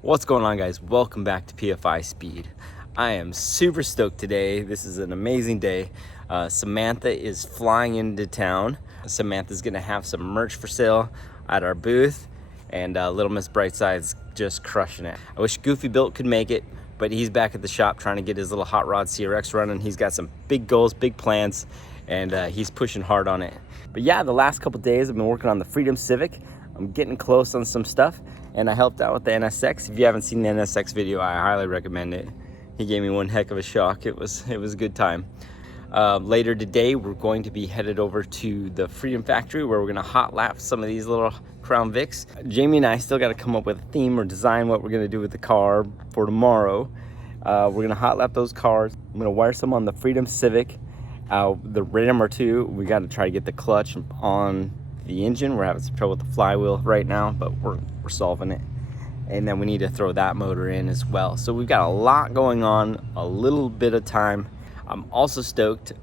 What's going on, guys? Welcome back to PFI Speed. I am super stoked today. This is an amazing day. Samantha is flying into town. Samantha's gonna have some merch for sale at our booth, and Little Miss Brightside's just crushing it. I wish Goofy Built could make it, but he's back at the shop trying to get his little hot rod CRX running. He's got some big goals, big plans, and he's pushing hard on it. But yeah, the last couple days I've been working on the Freedom Civic. I'm getting close on some stuff, and I helped out with the NSX. If you haven't seen the NSX video, I highly recommend it. He gave me one heck of a shock. It was a good time. Later today, we're going to be headed over to the Freedom Factory where we're gonna hot lap some of these little Crown Vics. Jamie and I still gotta come up with a theme or design what we're gonna do with the car for tomorrow. We're gonna hot lap those cars. I'm gonna wire some on the Freedom Civic. The Ram R2, we gotta try to get the clutch on the engine. We're having some trouble with the flywheel right now, but we're solving it. And then we need to throw that motor in as well. So we've got a lot going on, a little bit of time. I'm also stoked.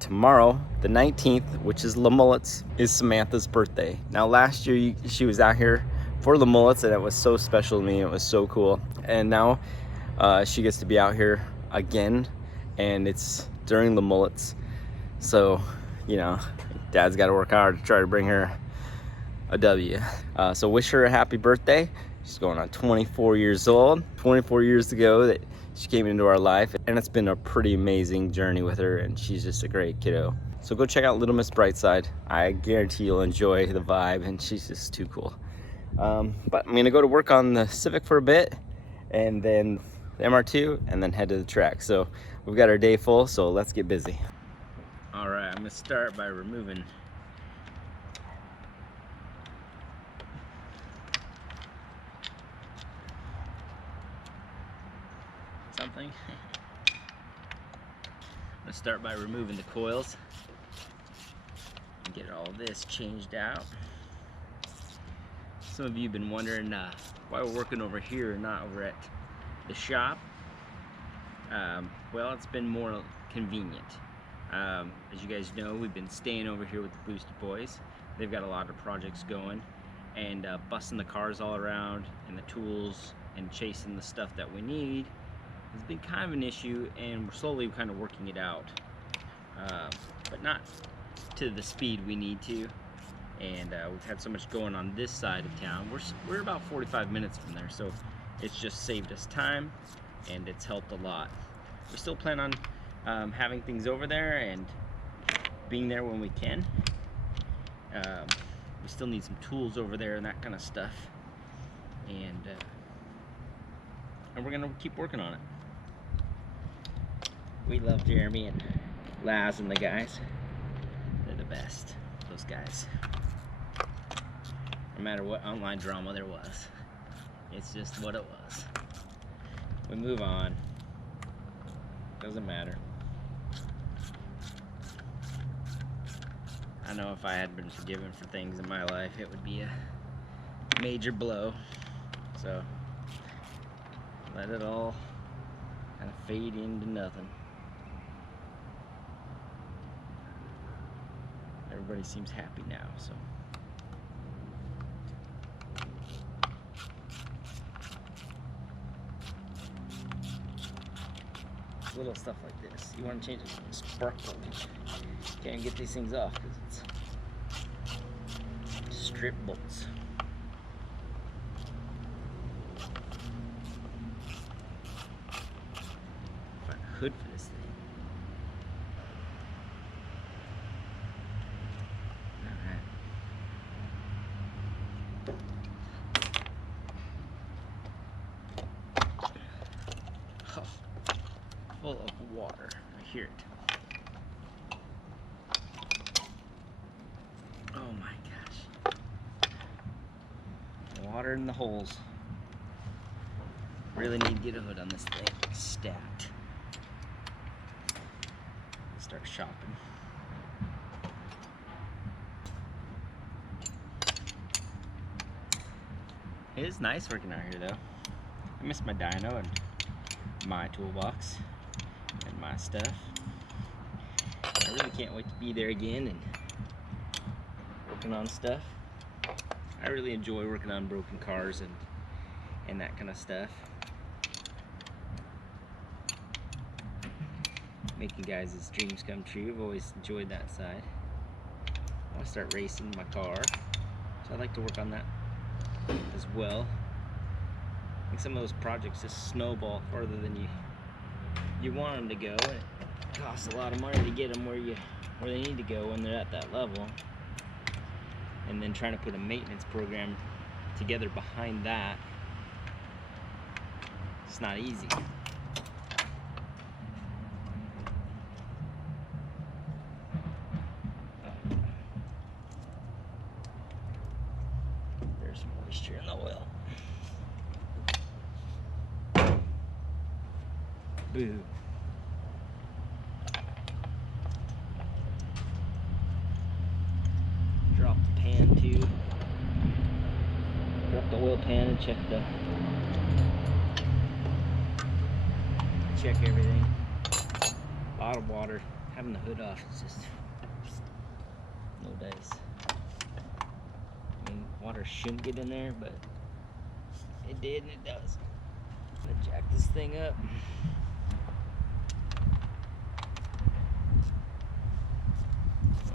Tomorrow, the 19th, which is LeMullets, is Samantha's birthday. Now last year she was out here for LeMullets, and it was so special to me. It was so cool. And now she gets to be out here again, and it's during LeMullets. So, you know, Dad's got to work hard to try to bring her a W. So wish her a happy birthday. She's going on 24 years old. 24 years ago that she came into our life, and it's been a pretty amazing journey with her, and she's just a great kiddo. So go check out Little Miss Brightside. I guarantee you'll enjoy the vibe, and she's just too cool. But I'm gonna go to work on the Civic for a bit, and then the MR2, and then head to the track. So we've got our day full, so let's get busy. All right, I'm gonna start by removing something. I'm gonna start by removing the coils and get all this changed out. Some of you have been wondering why we're working over here and not over at the shop. Well, it's been more convenient. As you guys know, we've been staying over here with the Boosted Boys. They've got a lot of projects going, and busting the cars all around and the tools and chasing the stuff that we need has been kind of an issue, and we're slowly kind of working it out, but not to the speed we need to. And we've had so much going on this side of town. We're about 45 minutes from there, so it's just saved us time, and it's helped a lot. We still plan on having things over there and being there when we can. We still need some tools over there and that kind of stuff, and we're gonna keep working on it. We love Jeremy and Laz and the guys. They're the best, those guys. No matter what online drama there was, it's just what it was. We move on. Doesn't matter. I know if I had been forgiven for things in my life, it would be a major blow. So let it all kind of fade into nothing. Everybody seems happy now, so. Little stuff like this. You want to change it to spark plug. Can't get these things off because it's strip bolts. Find a hood for this thing. Alright. Full of water. I hear it. Oh my gosh. Water in the holes. Really need to get a hood on this thing. Stacked. Start shopping. It is nice working out here though. I miss my dyno and my toolbox and my stuff. I really can't wait to be there again and working on stuff. I really enjoy working on broken cars and and that kind of stuff. Making guys' dreams come true. I've always enjoyed that side. I want to start racing my car, so I'd like to work on that as well. I think some of those projects just snowball farther than you want them to go, and it costs a lot of money to get them where they need to go when they're at that level. And then trying to put a maintenance program together behind that, it's not easy. There's some moisture in the oil. Boo. Drop the pan too. Drop the oil pan and check everything. A lot of water. Having the hood off is just no dice. I mean, water shouldn't get in there, but it did and it does. I'm gonna jack this thing up.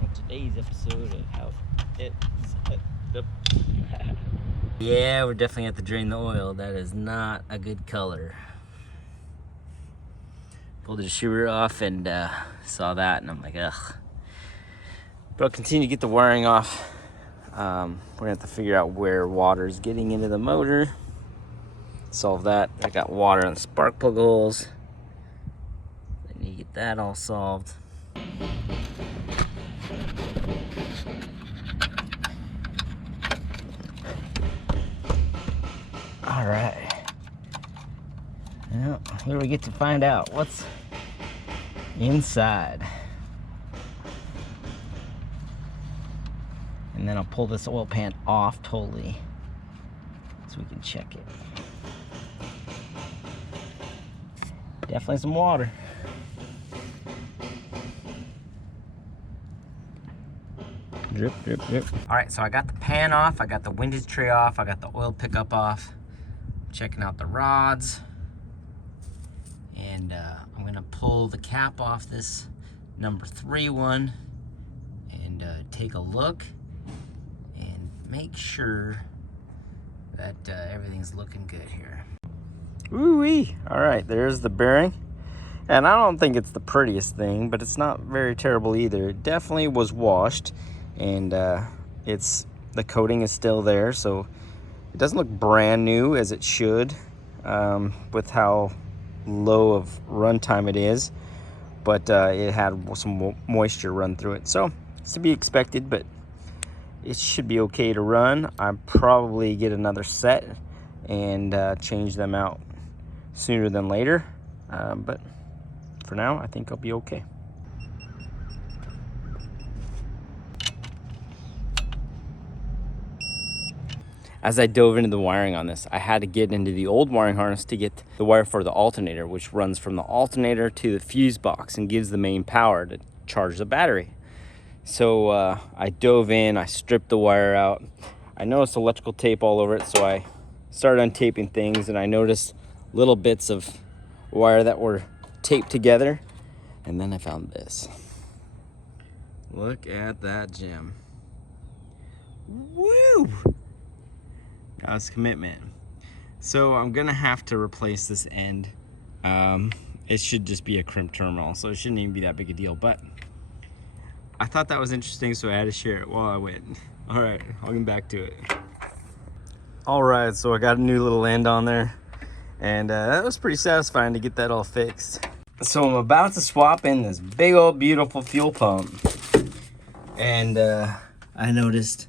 On today's episode of how it's up. Yeah, we're definitely have to drain the oil. That is not a good color. Pulled the distributor off and saw that, and I'm like, ugh. But I'll continue to get the wiring off. We're gonna have to figure out where water is getting into the motor. Solve that. I got water on the spark plug holes. I need to get that all solved. All right. Well, here we get to find out what's inside. And then I'll pull this oil pan off totally so we can check it. Definitely some water. Drip, drip, drip. All right, so I got the pan off, I got the windage tray off, I got the oil pickup off. Checking out the rods. And I'm gonna pull the cap off this number 3 one and take a look and make sure that everything's looking good here. Ooh-wee. All right, there's the bearing. And I don't think it's the prettiest thing, but it's not very terrible either. It definitely was washed, and the coating is still there, so it doesn't look brand new as it should, with how low of runtime it is, but it had some moisture run through it, so it's to be expected, but it should be okay to run. I'll probably get another set and change them out sooner than later, but for now I think I'll be okay. As I dove into the wiring on this, I had to get into the old wiring harness to get the wire for the alternator, which runs from the alternator to the fuse box and gives the main power to charge the battery. So I dove in, I stripped the wire out. I noticed electrical tape all over it, so I started untaping things, and I noticed little bits of wire that were taped together, and then I found this. Look at that gem. Woo! That was commitment. So I'm gonna have to replace this end. It should just be a crimp terminal, so it shouldn't even be that big a deal, but I thought that was interesting, so I had to share it while I went. All right, I'll get back to it. All right, so I got a new little end on there, and that was pretty satisfying to get that all fixed. So I'm about to swap in this big old beautiful fuel pump, and I noticed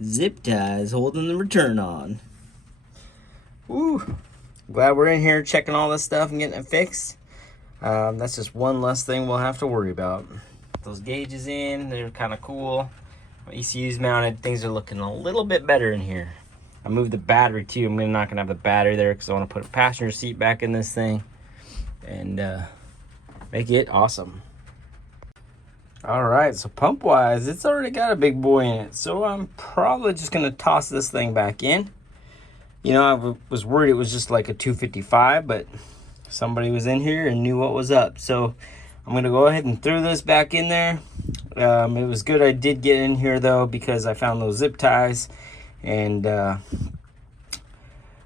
zip ties holding the return on. Woo! Glad we're in here checking all this stuff and getting it fixed. That's just one less thing we'll have to worry about. Those gauges in, they're kind of cool. My ECU's mounted, things are looking a little bit better in here. I moved the battery too. I'm not gonna have the battery there because I want to put a passenger seat back in this thing and make it awesome. All right, so pump wise, it's already got a big boy in it, so I'm probably just gonna toss this thing back in. You know, I was worried it was just like a 255, but somebody was in here and knew what was up. So I'm gonna go ahead and throw this back in there. It was good I did get in here though, because I found those zip ties, and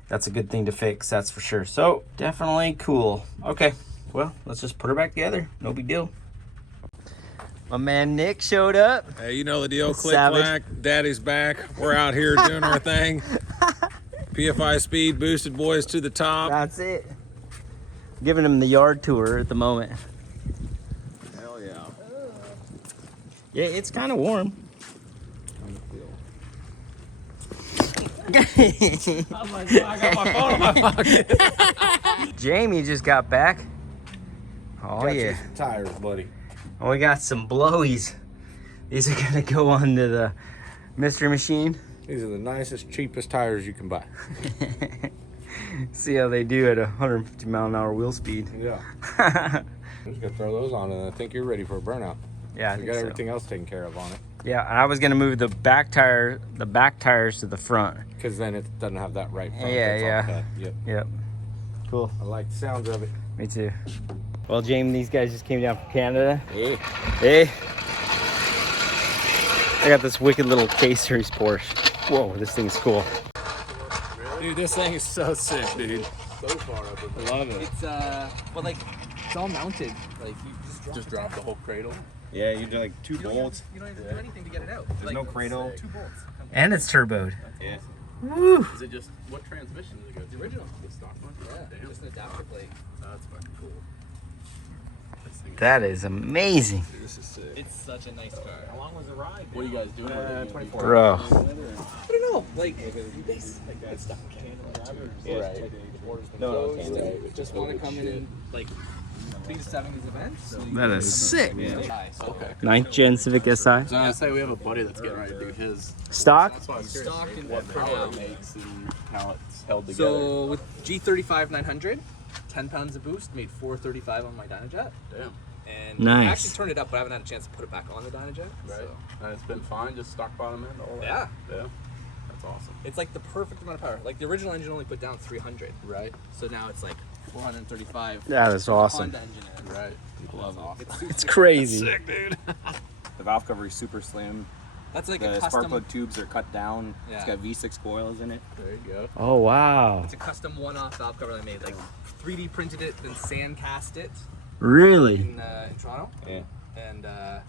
that's a good thing to fix, that's for sure. So definitely cool. Okay, well, let's just put her back together. No big deal. My man Nick showed up. Hey, you know the deal. Click Savage. clack, daddy's back. We're out here doing our thing. PFI speed boosted boys to the top. That's it. Giving him the yard tour at the moment. Hell yeah. Yeah, it's kind of warm. I'm like, I got my phone in my pocket. Jamie just got back. Oh yeah. Tires, buddy. And we got some blowies. These are gonna go onto the mystery machine. These are the nicest, cheapest tires you can buy. See how they do at 150 mile an hour wheel speed. Yeah. I'm just gonna throw those on, and I think you're ready for a burnout. Yeah, I We think got so. everything else taken care of on it, Yeah, and I was gonna move the back tires to the front. because then it doesn't have that right front. Yeah, that's all yeah. cut. Yep. Yep. Cool. I like the sounds of it. Me too. Well, Jamie, these guys just came down from Canada. Hey. Hey. I got this wicked little K-Series Porsche. Whoa, this thing's cool. Dude, this thing is so sick, dude. So far up. I love it. It's well, like it's all mounted. Like you just drop the whole cradle. Yeah, you do like two bolts. You don't have to do anything to get it out. There's no cradle. 2 bolts. And it's turboed. Yeah. Woo! Is it just what transmission does it go to? The original, the stock one. Yeah, just an adapter plate. That's fucking cool. That is amazing. This is sick. It's such a nice car. How long was the ride? What are you guys doing? 24. Bro. I don't know. Like that's stuff. Yeah. Right. No, So you just want to come in and like 3 to 7 these events. So That is sick. Okay. 9th gen Civic SI. So I was gonna say we have a buddy that's getting ready to do his. Stock? That's why I was curious Stock and what for power now. it makes and how it's held together. So with G35 900, 10 pounds of boost, made 435 on my Dynajet. Damn. And Nice. I actually turned it up, but I haven't had a chance to put it back on the Dynajet. Right. So. And it's been fine, just stock bottom end all that. Yeah. Yeah. That's awesome. It's like the perfect amount of power. Like the original engine only put down 300. Right. So now it's like 435. That is awesome. Honda engine in. Right. Love Awesome. It's, It's crazy. Sick, dude. The valve cover is super slim. That's like The a spark custom. plug tubes are cut down. Yeah. It's got V6 coils in it. There you go. Oh, wow. It's a custom one-off valve cover that I made. Like 3D printed it, then sand cast it Really? in Toronto. Yeah. And And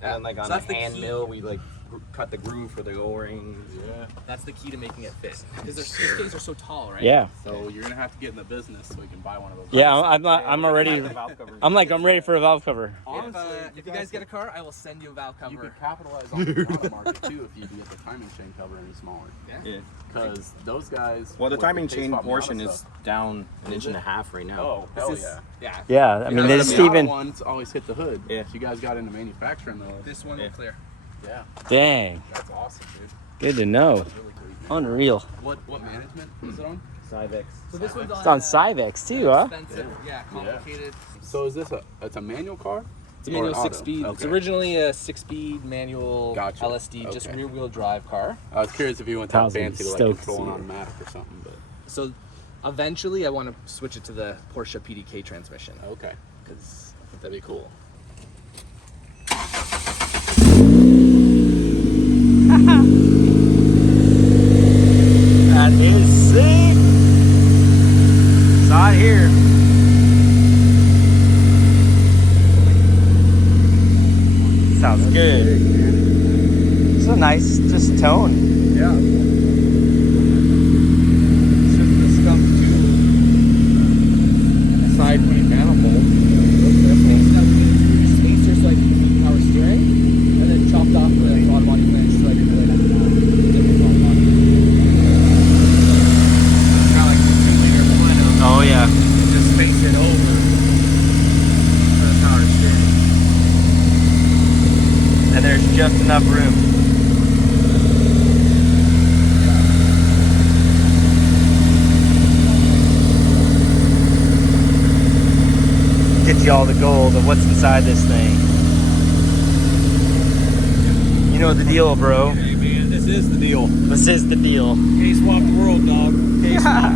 then like so on that's the the hand key. mill, we like cut the groove for the O-rings. Yeah. That's the key to making it fit. Because their staircases are so tall, right? Yeah. So you're gonna have to get in the business so we can buy one of those. Yeah, I'm already. The valve cover. I'm ready for a valve cover. Honestly, if you guys get a car, I will send you a valve You cover. could capitalize on the Toronto market too if you can get the timing chain cover any smaller. Yeah. Because those guys. Well, the with timing case chain swap portion Miata is stuff- down an Is inch it? and a half right now. Oh, This hell is- yeah. Yeah. Yeah, I mean, Yeah, there's the Miata even. ones always hit the hood. Yeah. If you guys got into manufacturing those. This one Yeah. will clear. Yeah. Dang. That's awesome, dude. Good to know. Really cool. Unreal. What management is it on? Civex. So this one's It's on Civex too, huh? Expensive, yeah, complicated. So is this it's a manual car? It's a manual Or auto? 6-speed. It's Okay. originally a 6-speed manual Gotcha. LSD, just Okay. rear-wheel drive car. I was curious if you went that Thousand fancy to like stoked control an seater. automatic or something, but So eventually I want to switch it to the Porsche PDK transmission okay. because That'd be cool. That is sick. It's hot here. Sounds good. It's a nice just tone. yeah. It's just the scuff tube side point manifold. Spacers so I can use power steering, and then chopped off the throttle body flange so I can put different throttle body. Got like the 2-liter one. Oh yeah. Just space it over for the power steering. And there's just enough room. Gets you all the gold of what's inside this thing. You know the deal, bro. Hey man, this This is the deal. This is the deal. K-swap the world, dog. K-swap.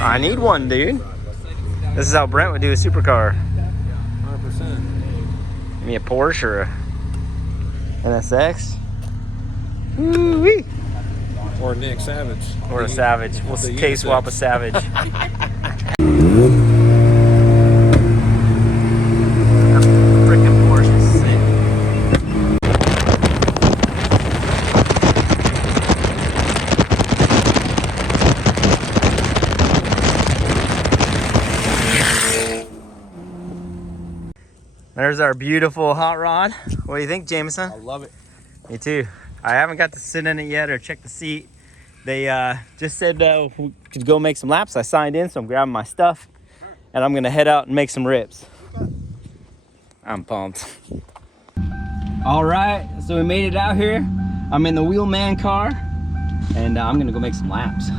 I need one, dude. This is how Brent would do a supercar. 100%. Give me a Porsche or a NSX. Woo-wee. Or Nick Savage. Or a Savage. We'll The K-swap a unisex. Savage. Freaking Porsche is sick. There's our beautiful hot rod. What do you think, Jameson? I love it. Me too. I haven't got to sit in it yet or check the seat. They just said we could go make some laps. I signed in, so I'm grabbing my stuff. And I'm gonna head out and make some rips. I'm pumped. All right, so we made it out here. I'm in the Wheelman car, and I'm gonna go make some laps.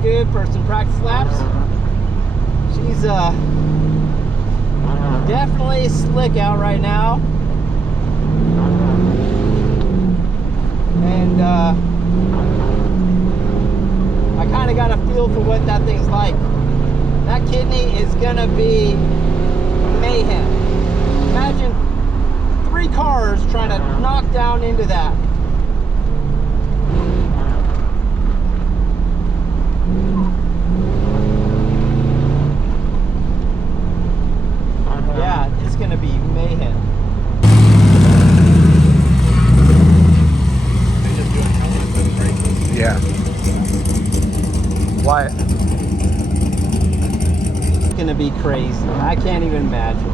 Good for some practice laps. She's definitely slick out right now, and I kind of got a feel for what that thing's like. That kidney is gonna be mayhem. Imagine 3 cars trying to knock down into that. Yeah, it's gonna be mayhem. Yeah. Why? It's gonna be crazy. I can't even imagine.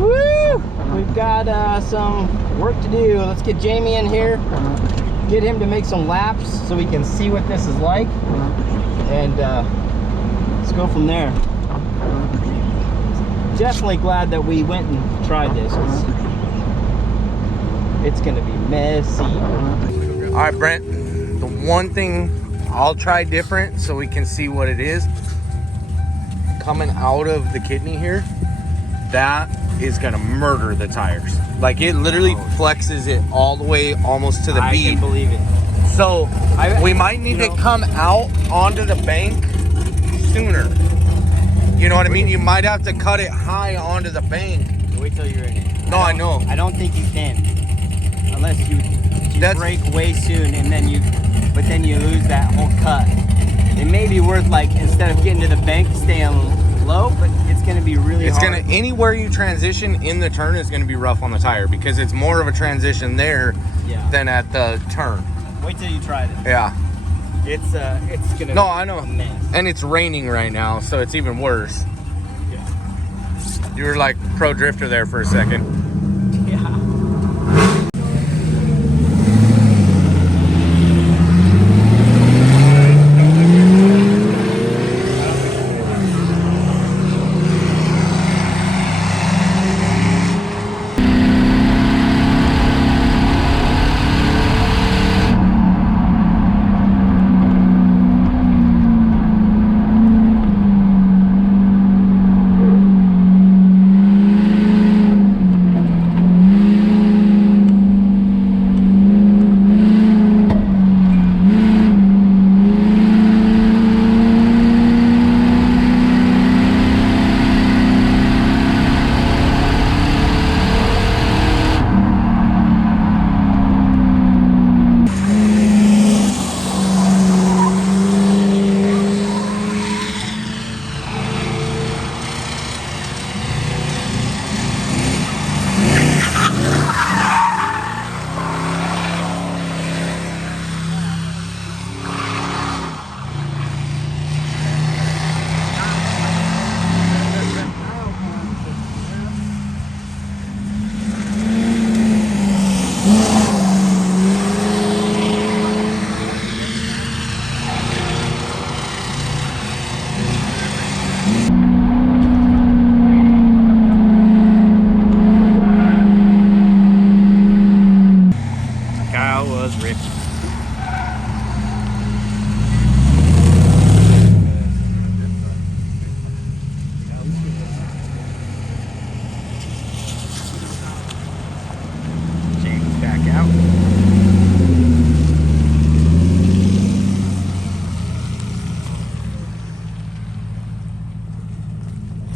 Woo! We've got some work to do. Let's get Jamie in here, get him to make some laps so we can see what this is like, and let's go from there. Definitely glad that we went and tried this. It's gonna be messy. All right, Brent, the one thing I'll try different so we can see what it is. Coming out of the kidney here, that is gonna murder the tires. Like, it literally flexes it all the way almost to the I bead. can believe it. So we might need to come out onto the bank sooner. You know what I mean? You might have to cut it high onto the bank. Wait till you're in it. No, I know. I don't think you can, unless you brake way soon, and then you lose that whole cut. It may be worth, like, instead of getting to the bank, staying low, but it's gonna be really It's hard. gonna, anywhere you transition in the turn is gonna be rough on the tire because it's more of a transition there Yeah. than at the turn. Wait till you try this. Yeah. It's gonna. No, I know. Be a mess. And it's raining right now, so it's even worse. Yeah. You were like pro drifter there for a second. Yeah. Kyle was rich. James back out.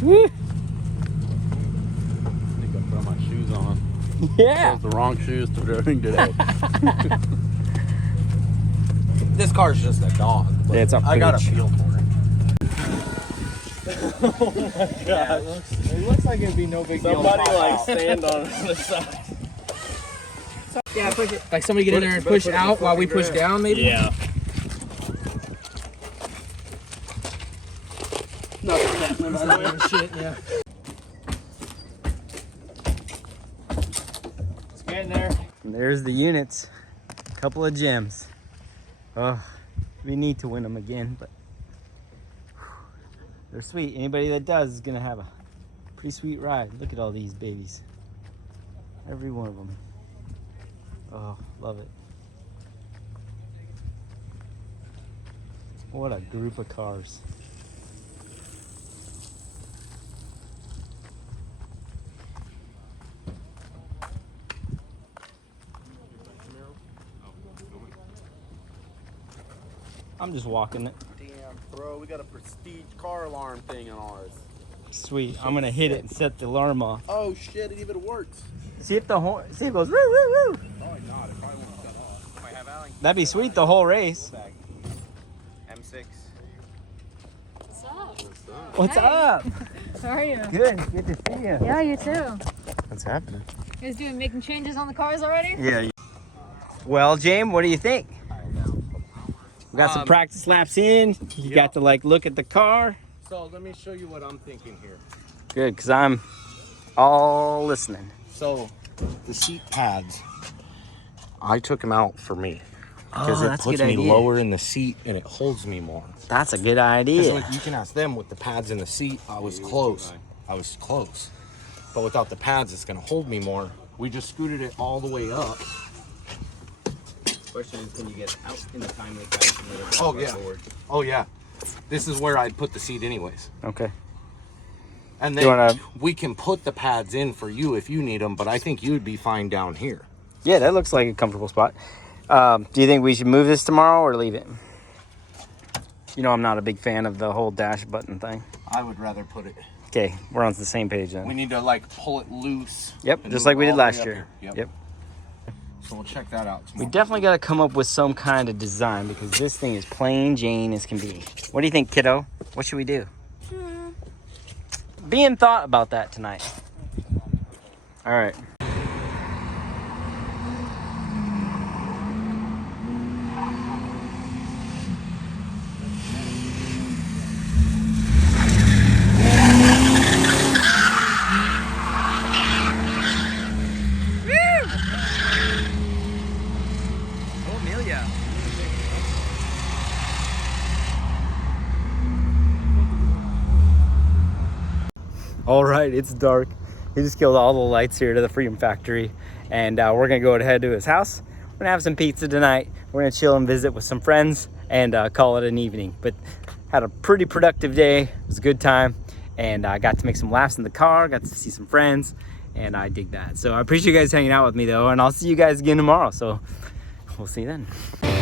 Woo! I think I put my shoes on. Yeah. Chose the wrong shoes to driving today. This car's just a dog. But Yeah, it's a I got a pooch. feel for it. It looks like it'd be no big deal. Somebody like stand on the side. Yeah, push it. Like somebody get in there and push out while we push down, maybe. Yeah. Shit, yeah. Let's get in there. And there's the units. Couple of gems. Oh, we need to win them again, but whew, they're sweet. Anybody that does is gonna have a pretty sweet ride. Look at all these babies. Every one of them. Oh, love it. What a group of cars. I'm just walking it. Damn, bro, we got a prestige car alarm thing on ours. Sweet. I'm gonna hit it and set the alarm off. Oh shit, it even works. See if the horn. See if it goes woo woo woo. Probably not. It probably won't shut off. Might have Allen. That'd be sweet the whole race. M6. What's up? What's Hey. up? How are you? Good. Good to see you. Yeah, you too. What's happening? You guys making changes on the cars already? Yeah. Well, James, what do you think? We got some practice laps in. You got to like look at the car. So let me show you what I'm thinking here. Good, because I'm all listening. So the seat pads, I took them out for me because it puts me lower in the seat and it holds me more. That's a good 'Cause, idea. like, you can ask them with the pads in the seat. I was close. But without the pads, it's gonna hold me more. We just scooted it all the way up. Question is, can you get out in the timely fashion? Oh yeah. Oh yeah. This is where I'd put the seat anyways. Okay. And You then wanna- we can put the pads in for you if you need them, but I think you'd be fine down here. Yeah, that looks like a comfortable spot. Do you think we should move this tomorrow or leave it? You know, I'm not a big fan of the whole dash button thing. I would rather put it. Okay, we're on the same page then. We need to like pull it loose. Yep, and just move like we all did the way last up year. here. Yep. So we'll check that out We tomorrow. definitely got to come up with some kind of design because this thing is plain Jane as can be. What do you think, kiddo? What should we do? Be in thought about that tonight. All right. All right, it's dark. He just killed all the lights here to the Freedom Factory, and we're gonna go ahead to his house. We're gonna have some pizza tonight. We're gonna chill and visit with some friends and call it an evening. But had a pretty productive day. It was a good time, and I got to make some laughs in the car, got to see some friends, and I dig that. So I appreciate you guys hanging out with me though, and I'll see you guys again tomorrow. So we'll see you then.